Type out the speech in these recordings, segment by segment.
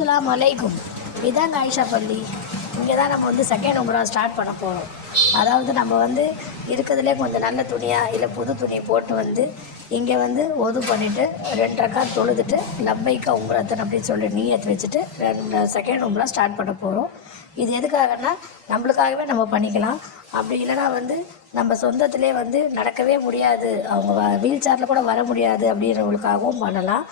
அஸ்லாம் அலைக்கும். இதாங்க ஆயிஷா பள்ளி. இங்கே தான் நம்ம வந்து செகண்ட் உம்ரா ஸ்டார்ட் பண்ண போகிறோம் அதாவது நம்ம வந்து இருக்கிறதுலே கொஞ்சம் நல்ல துணியாக இல்லை புது துணி போட்டு வந்து இங்கே வந்து ஒது பண்ணிவிட்டு ரெண்டு ரக்கா தொழுதுட்டு லப்பைக்கா உம்ரத்தன் அப்படின்னு சொல்லி நீயத்து வச்சுட்டு ரெண்டு செகண்ட் உம்ரா ஸ்டார்ட் பண்ண போகிறோம் இது எதுக்காகன்னா நம்மளுக்காகவே நம்ம பண்ணிக்கலாம். அப்படி இல்லைன்னா வந்து நம்ம சொந்தத்திலே வந்து நடக்கவே முடியாது. அவங்க வீல் சேரில் கூட வர முடியாது அப்படின்றவங்களுக்காகவும் பண்ணலாம்.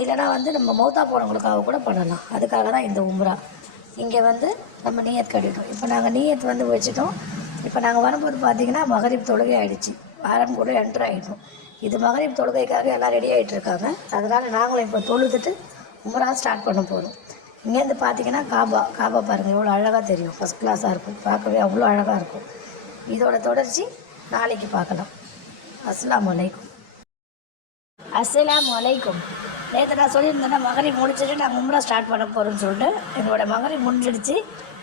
இல்லைனா வந்து நம்ம மௌத்தா போனவங்களுக்காக கூட பண்ணலாம். அதுக்காக தான் இந்த உம்ரா. இங்கே வந்து நம்ம நீயத் கட்டிட்டோம். இப்போ நாங்கள் நீயத் வந்து வச்சுட்டோம். இப்போ நாங்கள் வரும்போது பார்த்தீங்கன்னா மகரீப் தொழுகை ஆகிடுச்சு வாரம் கூட என்ட்ரு ஆகிட்டோம் இது மகரீப் தொழுகைக்காக எல்லாம் ரெடி ஆகிட்டு இருக்காங்க. அதனால் நாங்களும் இப்போ தொழுதுட்டு உம்ரா ஸ்டார்ட் பண்ண போகிறோம் இங்கேருந்து பார்த்தீங்கன்னா காபா காபா பாருங்கள் எவ்வளோ அழகாக தெரியும். ஃபஸ்ட் கிளாஸாக இருக்கும். பார்க்கவே அவ்வளோ அழகாக இருக்கும். இதோட தொடர்ச்சி நாளைக்கு பார்க்கலாம். அஸ்லாம் வலைக்கும் அஸ்லாம் அலைக்கும். நேற்று நான் சொல்லியிருந்தேன்னா மகரி முடிச்சுட்டு நாங்கள் உம்ரா ஸ்டார்ட் பண்ண போகிறோம்னு சொல்லிட்டு எங்களோட மகரி முடிஞ்சிடுச்சு.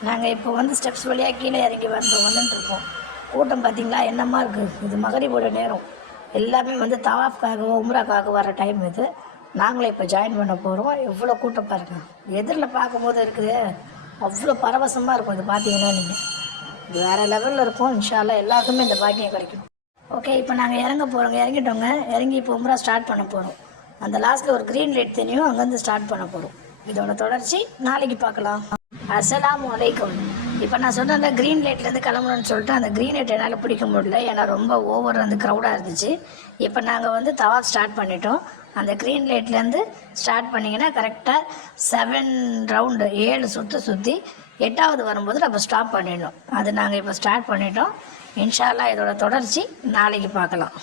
நாங்கள் இப்போ வந்து ஸ்டெப்ஸ் வழியாக கீழே இறங்கி வந்து வந்துட்டு இருக்கோம். கூட்டம் பார்த்தீங்களா என்னமா இருக்குது இது மகரிபோட நேரம். எல்லாமே வந்து தவாஃப்காக உம்ராக்காக வர டைம் இது. நாங்களும் இப்போ ஜாயின் பண்ண போகிறோம் எவ்வளோ கூட்டம் பாருங்கள் எதிரில் பார்க்கும்போது இருக்குது. அவ்வளோ பரவசமாக இருக்கும் இது பார்த்தீங்கன்னா நீங்கள் இது வேறு லெவலில் இருக்கும். இன்ஷால்லாம் எல்லாருக்குமே இந்த பாக்கியம் கிடைக்கும். ஓகே இப்போ நாங்கள் இறங்க போகிறோங்க இறங்கிட்டோங்க. இறங்கி இப்போ உம்ரா ஸ்டார்ட் பண்ண போகிறோம் அந்த லாஸ்ட்டில் ஒரு க்ரீன் லைட் தெரியும். அங்கேருந்து ஸ்டார்ட் பண்ண போகிறோம் இதோட தொடர்ச்சி நாளைக்கு பார்க்கலாம். அஸ்லாம் வலைக்கம் இப்போ நான் சொன்னேன்ல க்ரீன் லைட்லேருந்து கிளம்பணும்னு சொல்லிட்டு அந்த க்ரீன் லைட் என்னால் பிடிக்க முடியல. ஏன்னா ரொம்ப ஓவர் வந்து க்ரௌடாக இருந்துச்சு. இப்போ நாங்கள் வந்து தவா ஸ்டார்ட் பண்ணிட்டோம். அந்த க்ரீன் லைட்லேருந்து ஸ்டார்ட் பண்ணிங்கன்னா கரெக்டாக செவன் ரவுண்டு ஏழு சுற்று சுற்றி எட்டாவது வரும்போது நம்ம ஸ்டாப் பண்ணிடணும். அது நாங்கள் இப்போ ஸ்டார்ட் பண்ணிட்டோம். இன்ஷால்லா இதோட தொடர்ச்சி நாளைக்கு பார்க்கலாம்.